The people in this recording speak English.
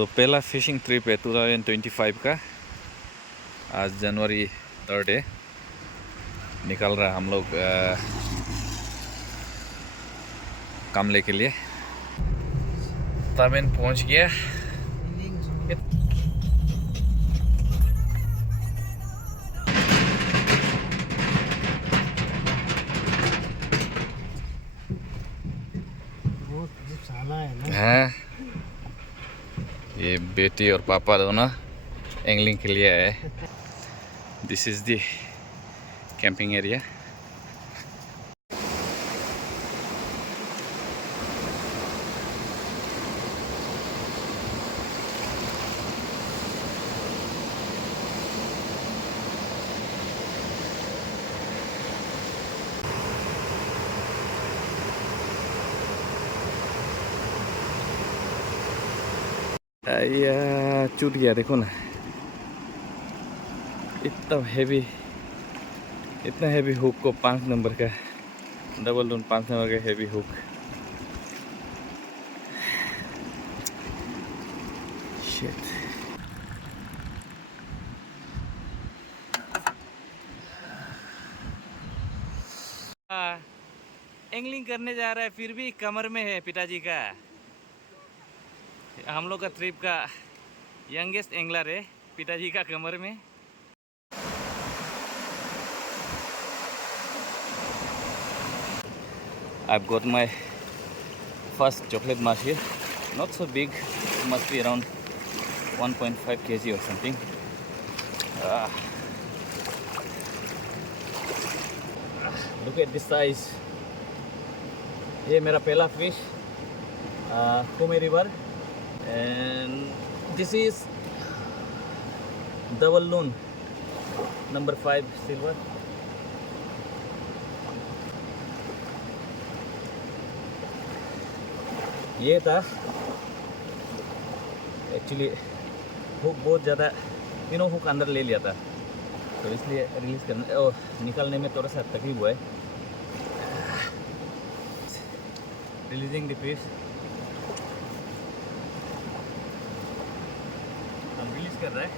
तो पहला fishing trip है 2025 का। आज जनवरी 3 है। निकल रहा हम लोग कामले के लिए। तामेन पहुंच गया। हाँ, ये बेटी और पापा दोनों एंगलिंग के लिए आए। This is the camping area. चूट गया, देखो ना। इतना हैवी हुक को 5 नंबर का डबल लून 5 नंबर का हैवी हुक। शिट। एंगलिंग करने जा रहा है, फिर भी कमर में है पिताजी का। हम लोग का ट्रिप का यंगेस्ट एंगलर है, पिताजी का कमर में। I've got my first chocolate mash here. Not so big, it must be around 1.5 kg or something. Look at this size. ये मेरा पहला fish Kumey river, and this is double loon number 5 silver. ये था actually hook बहुत ज़्यादा, तीनों hook अंदर ले लिया था, तो इसलिए रिलीज करने और निकालने में थोड़ा सा तकलीफ हुआ है। रिलीजिंग द फिश, हम रिलीज कर रहे हैं।